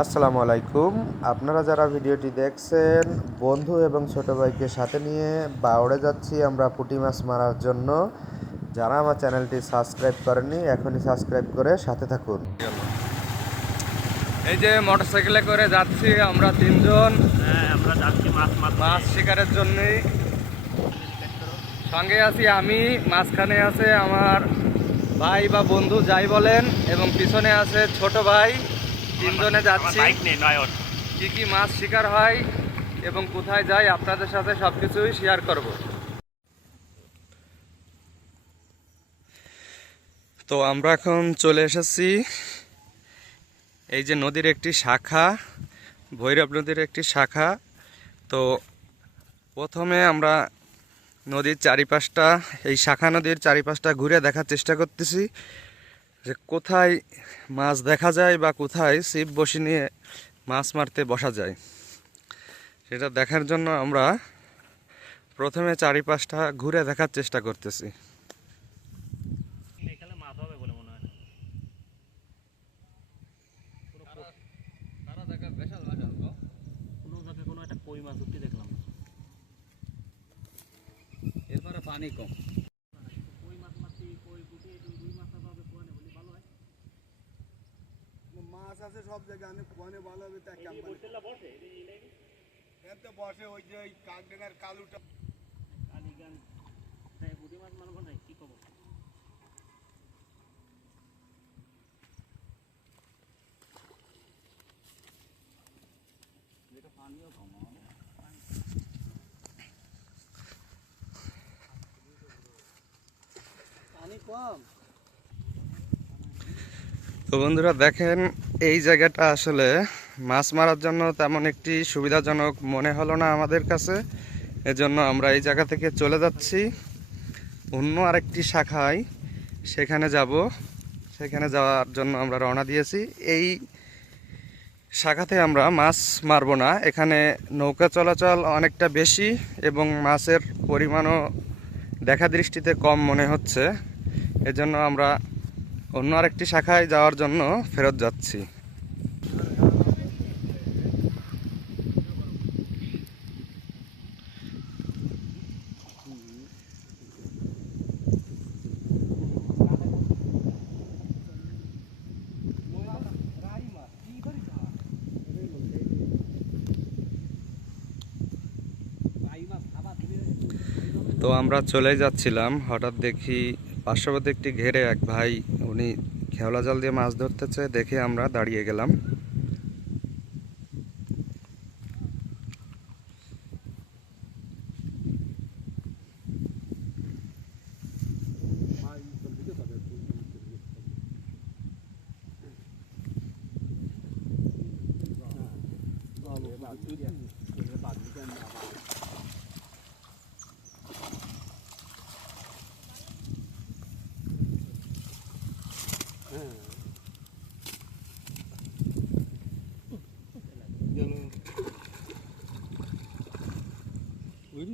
আসসালামু আলাইকুম। আপনারা যারা ভিডিওটি দেখছেন বন্ধু এবং ছোট ভাইকে সাথে নিয়ে বাউড়ে যাচ্ছি আমরা পুঁটি মাছ মারার জন্য। যারা আমার চ্যানেলটি সাবস্ক্রাইব করেননি এখনই সাবস্ক্রাইব করে সাথে থাকুন। এই যে মোটরসাইকেলে করে যাচ্ছি আমরা তিনজন। হ্যাঁ আমরা যাচ্ছি মাছ মাছ মাছ শিকারের জন্যই। সঙ্গে আছি আমি মাঝখানে আছে আমার ভাই বা বন্ধু যাই বলেন এবং পিছনে আছে ছোট ভাই। তিনজনে যাচ্ছি। বাইক নেই নয়ন কি কি মাছ শিকার হয় এবং কোথায় যাই আপনাদের সাথে সব কিছুই শেয়ার করব। তো আমরা এখন চলে এসেছি এই যে নদীর একটি শাখা ভৈরব নদীর একটি শাখা। তো প্রথমে আমরা নদীর চারিপাশটা এই শাখা নদীর চারিপাশটা ঘুরে দেখার চেষ্টা করতেছি। যে কোথায় মাছ দেখা যায় বা কোথায় ছিপ বসি নিয়ে মাছ মারতে বসা যায় সেটা দেখার জন্য আমরা প্রথমে চারিপাশটা ঘুরে দেখার চেষ্টা করতেছি। এখানে মাছ হবে বলে মনে হয় না। কোনো কোনো একটা কই মাছ উঠতে দেখলাম। এরপরে পানি কম কই মাছ মারছি কই গুটি দুই মাছ পাবে কোয়ানে বলি ভালো হয় মাছ আছে সব জায়গায় আমি কোয়ানে ভালো হবে তা বসে? এতে বসে ওই যে ওই কাকডেনার কালুটা। কালীগান হ্যাঁ গুটি মাছ মারবো নাই কি খবর? পানি কম। তো বন্ধুরা দেখেন এই জায়গাটা আসলে মাছ মারার জন্য তেমন একটি সুবিধাজনক মনে হলো না আমাদের কাছে। এজন্য আমরা এই জায়গা থেকে চলে যাচ্ছি। অন্য আরেকটি শাখায় সেখানে যাব। সেখানে যাওয়ার জন্য আমরা রওনা দিয়েছি। এই শাখাতে আমরা মাছ মারবো না। এখানে নৌকা চলাচল অনেকটা বেশি এবং মাছের পরিমাণও দেখা দৃষ্টিতে কম মনে হচ্ছে। এজন্য আমরা অন্য আরেকটি শাখায় যাওয়ার জন্য ফেরত যাচ্ছি। তো আমরা চলে যাচ্ছিলাম হঠাৎ দেখি পার্শ্ববর্তী একটি ঘেরে এক ভাই, উনি খেওলা জাল দিয়ে মাছ ধরতেছে, দেখে আমরা দাঁড়িয়ে গেলাম।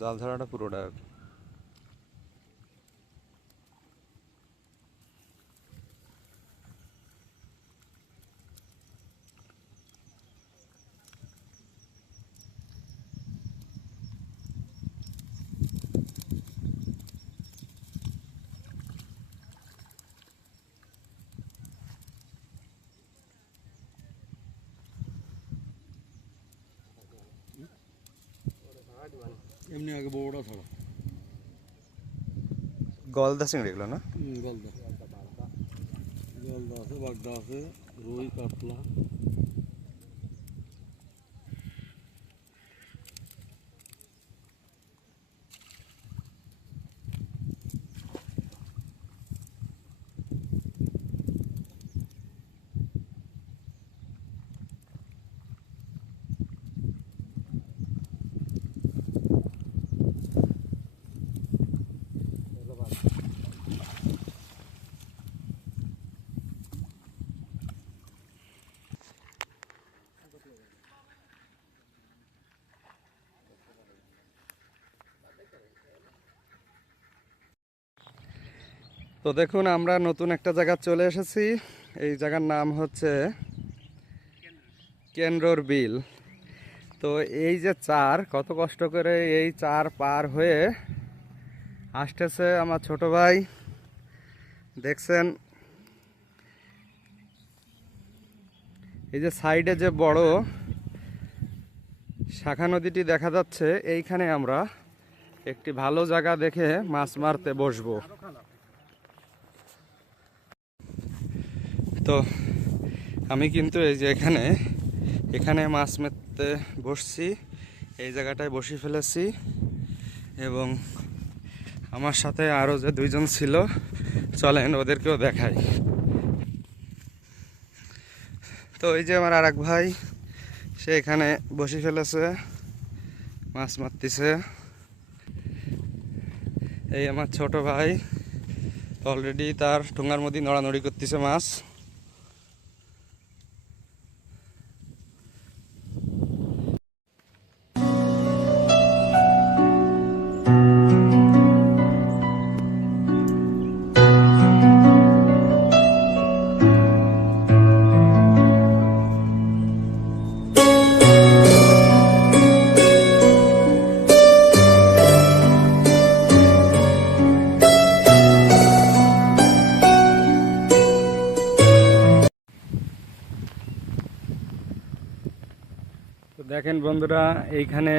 জাল ধরাটা পুরোটা এমনি আগে বড়টা ছাড়া গলদা চিংড়ি এগুলো না গলদা গলদা আছে বাগদা আছে রুই কাতলা তো দেখুন, আমরা নতুন একটা জায়গা চলে এসেছি। এই জায়গার নাম হচ্ছে কেন্দ্রর বিল। তো এই যে চার, কত কষ্ট করে এই চার পার হয়ে আসতেছে আমার ছোট ভাই। দেখছেন? এই যে সাইডে যে বড় শাখা নদীটি দেখা যাচ্ছে, এইখানে আমরা একটি ভালো জায়গা দেখে মাছ মারতে বসবো। তো আমি কিন্তু এই যে এখানে এখানে মাছ মারতে বসছি, এই জায়গাটায় বসে ফেলেছি এবং আমার সাথে আরও যে দুইজন ছিল, চলেন ওদেরকেও দেখাই। তো এই যে আমার আর এক ভাই, সে এখানে বসে ফেলেছে, মাছ মারতেছে। এই আমার ছোট ভাই অলরেডি তার ঠোঙার মধ্যে নড়ানড়ি করতেছে মাছ। দেখেন বন্ধুরা, এইখানে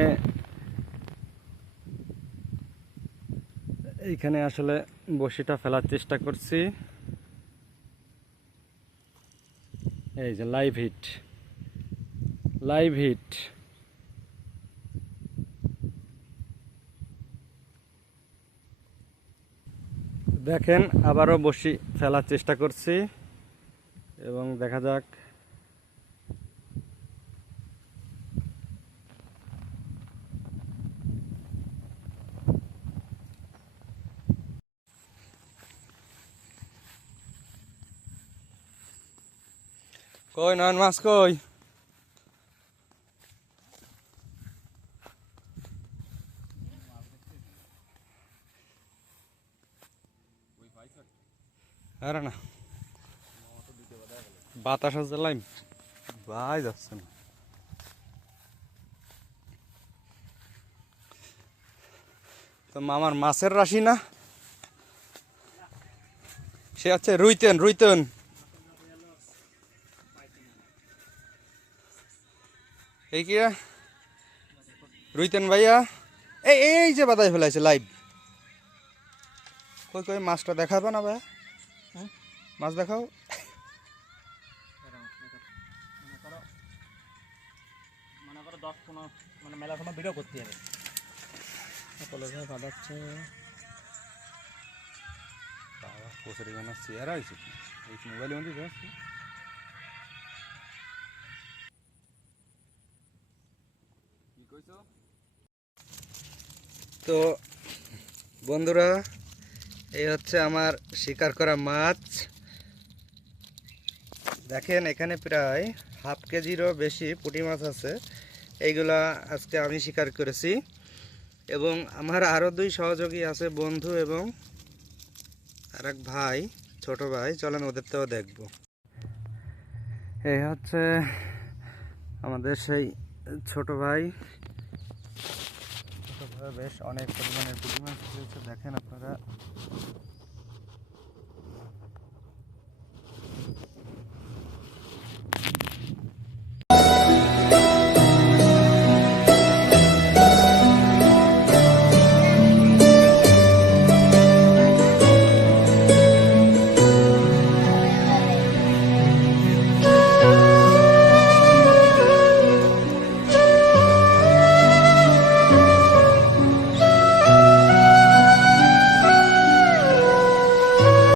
এইখানে আসলে বসিটা ফেলার চেষ্টা করছি। এই যে লাইভ হিট লাইভ হিট দেখেন, আবারও বসি ফেলার চেষ্টা করছি। এবং দেখা যাক কই নন মাছ কই? আরে না। বাতাস আছে লাইম ভাই যাচ্ছে না। তো মামার মাছের রাশি না? সে আছে রুইতেন রুইতেন। এই কি? রুইতেন ভাইয়া। এই এই যে বাদাই ফেলাইছে লাইভ কই কই মাছটা দেখাবে না ভাইয়া? হ্যাঁ? মাছ দেখাও। মনে করো দশ পনেরো মানে মেলা সময় ভিডিও করতে হবে। কলেজ বাবা কোসরি এই মধ্যে দেখছি। তো বন্ধুরা, এই হচ্ছে আমার শিকার করা মাছ। দেখেন, এখানে প্রায় হাফ কেজিরও বেশি পুঁটি মাছ আছে। এইগুলা আজকে আমি শিকার করেছি। এবং আমার আরও দুই সহযোগী আছে, বন্ধু এবং আর এক ভাই, ছোট ভাই। চলেন ওদেরতেও দেখব। এই হচ্ছে আমাদের সেই ছোট ভাই। তো বেশ অনেক পরিমাণের পরিমাণ হয়েছে দেখেন আপনারা